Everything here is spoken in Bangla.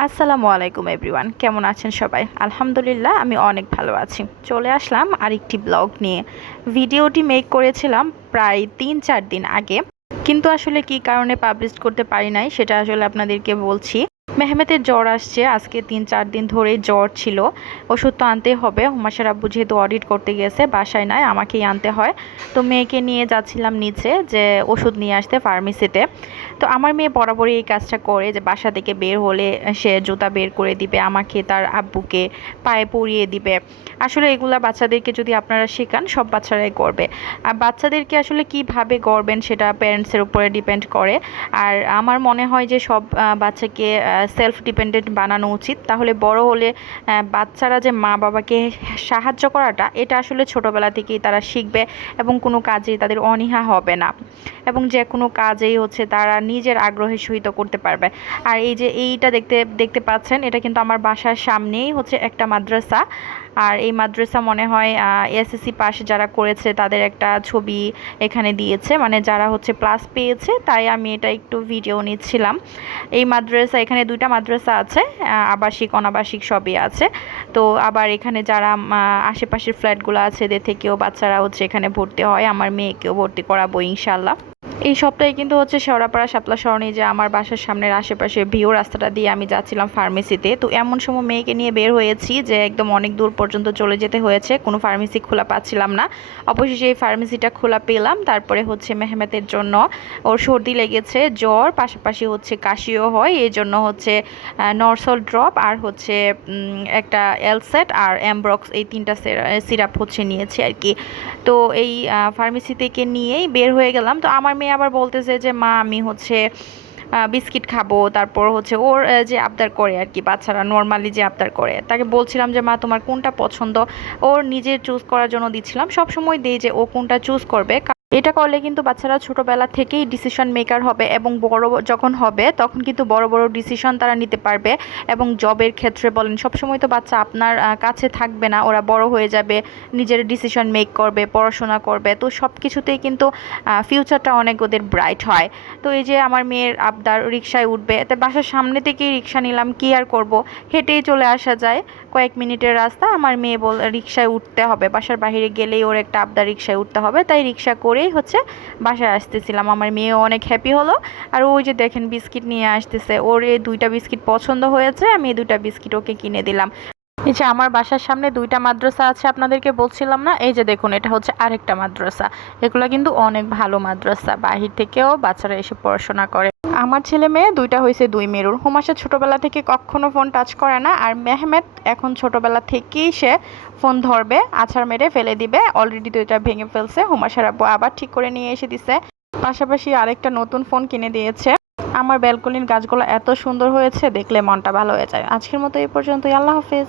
আসসালামু আলাইকুম এভরিওয়ান কেমন আছেন সবাই? আলহামদুলিল্লাহ, আমি অনেক ভালো আছি। চলে আসলাম আরেকটি ব্লগ নিয়ে। ভিডিওটি মেক করেছিলাম প্রায় তিন চার দিন আগে। কিন্তু আসলে কি কারণে পাবলিশ করতে পারি নাই, সেটা আসলে আপনাদেরকে বলছি। মেহমেতের জ্বর আসছে। আজকে তিন, চার দিন ধরেই জ্বর ছিল। ওষুধ তো আনতে হবে। হুমাশার আব্বু যেহেতু অডিট করতে গেছে বাসায় নয়, আমাকেই আনতে হয়। তো মেয়েকে নিয়ে যাচ্ছিলাম নিচে যে ওষুধ নিয়ে আসতে ফার্মেসিতে তো আমার মেয়ে বরাবরই এই কাজটা করে যে বাসা থেকে বের হলে সে জুতা বের করে দিবে, আমাকে তার আব্বুকে পায়ে পরিয়ে দিবে। আসলে এগুলা বাচ্চাদেরকে যদি আপনারা শেখান, সব বাচ্চারাই করবে। আর বাচ্চাদেরকে আসলে কীভাবে গড়বেন সেটা প্যারেন্টসের উপরে ডিপেন্ড করে। আর আমার মনে হয় যে সব বাচ্চাকে সেলফ ডিপেন্ডেন্ট বানানো উচিত। তাহলে বড় হলে বাচ্চারা যে মা বাবাকে সাহায্য করাটা, এটা আসলে ছোটোবেলা থেকেই তারা শিখবে এবং কোনো কাজেই তাদের অনীহা হবে না। এবং যে কোনো কাজেই হচ্ছে তারা নিজের আগ্রহের সহিত করতে পারবে। আর এই যে এইটা দেখতে দেখতে পাচ্ছেন, এটা কিন্তু আমার বাসার সামনেই হচ্ছে একটা মাদ্রাসা। আর এই মাদ্রাসা মনে হয় এসএসসি পাস যারা করেছে তাদের একটা ছবি এখানে দিয়েছে। মানে যারা হচ্ছে প্লাস পেয়েছে, তাই আমি এটা একটু ভিডিও নিচ্ছিলাম। এই মাদ্রাসা, এখানে দুইটা মাদ্রাসা আছে আবাসিক, অনাবাসিক সবই আছে। তো আবার এখানে যারা আশেপাশের ফ্ল্যাটগুলো আছে, এদের থেকেও বাচ্চারা হচ্ছে এখানে ভর্তি হয়। আমার মেয়েকেও ভর্তি করাবো ইনশাল্লাহ এই সপ্তাহে কিন্তু হচ্ছে শেওড়াপাড়া, শাপলা সরণি যে আমার বাসার সামনের আশেপাশে ভিও রাস্তাটা দিয়ে আমি যাচ্ছিলাম ফার্মেসিতে। তো এমন সময় মেয়েকে নিয়ে বের হয়েছি যে একদম অনেক দূর পর্যন্ত চলে যেতে হয়েছে, কোনো ফার্মেসি খোলা পাচ্ছিলাম না। অবশেষে এই ফার্মেসিটা খোলা পেলাম, তারপরে হচ্ছে মেহমেতের জন্য ওর সর্দি লেগেছে, জ্বর, পাশাপাশি হচ্ছে কাশিও হয়, এই জন্য হচ্ছে নরসল ড্রপ আর হচ্ছে একটা এলসেট আর অ্যামব্রক্স এই তিনটা সিরাপ হচ্ছে নিয়েছি আর কি। তো এই ফার্মেসি থেকে নিয়েই বের হয়ে গেলাম। তো আমার মেয়ে আবার বলতেছে যে, মা, আমি হচ্ছে বিস্কিট খাব। তারপর হচ্ছে ওর যে আবদার করে আর কি, বাচ্চারা নর্মালি যে আবদার করে। তাকে বলছিলাম যে, মা, তোমার কোনটা পছন্দ? ওর নিজের চুজ করার জন্য দিচ্ছিলাম। সবসময় দেই যে, ও কোনটা চুজ করবে? এটা করলে কিন্তু বাচ্চারা ছোটবেলা থেকেই ডিসিশন মেকার হবে এবং বড় যখন হবে, তখন কিন্তু বড় বড় ডিসিশন তারা নিতে পারবে এবং জবের ক্ষেত্রে বলেন, সবসময় তো বাচ্চা আপনার কাছে থাকবে না, ওরা বড় হয়ে যাবে, নিজের ডিসিশন মেক করবে, পড়াশোনা করবে, তো সব কিছুতেই কিন্তু ফিউচারটা অনেক ওদের ব্রাইট হয়। তো এই যে আমার মেয়ের আবদার রিক্সায় উঠবে, তো বাসার সামনে থেকেই রিক্সা নিলাম, কি আর করব? হেঁটেই চলে আসা যায়। কয়েক মিনিটের রাস্তা, আমার মেয়ে বল রিক্সায় উঠতে হবে, বাসার বাইরে গেলেই ওর একটা আবদার রিক্সায় উঠতে হবে, তাই রিক্সা করেই হচ্ছে বাসায় আসতেছিলাম। আমার মেয়ে অনেক হ্যাপি হলো। আর ওই যে দেখেন বিস্কিট নিয়ে আসতেছে। ওর এই দুইটা বিস্কিট পছন্দ হয়েছে, আমি এই দুইটা বিস্কিট ওকে কিনে দিলাম। এই যে আমার বাসার সামনে দুইটা মাদ্রাসা আছে আপনাদেরকে বলছিলাম না? এই যে দেখুন, এটা হচ্ছে আরেকটা মাদ্রাসা। এগুলো কিন্তু অনেক ভালো মাদ্রাসা। বাহির থেকেও বাচ্চারা এসে পড়াশোনা করে। আমার ছেলে মেয়ে, দুইটা হয়েছে দুই মেরুর। হুমাশা ছোটবেলা থেকে কখনো ফোন টাচ করে না আর মেহমেদ এখন ছোটবেলা থেকেই সে ফোন ধরবে, আছাড় মেরে ফেলে দিবে। অলরেডি দুইটা ভেঙে ফেলছে। হুমাশার আব্বু আবার ঠিক করে নিয়ে এসে দিছে। পাশাপাশি আরেকটা নতুন ফোন কিনে দিয়েছে। আমার ব্যালকনির গাছগুলো এত সুন্দর হয়েছে, দেখলে মনটা ভালো হয়ে যায়। আজকের মতো এই পর্যন্তই। আল্লাহ হাফেজ।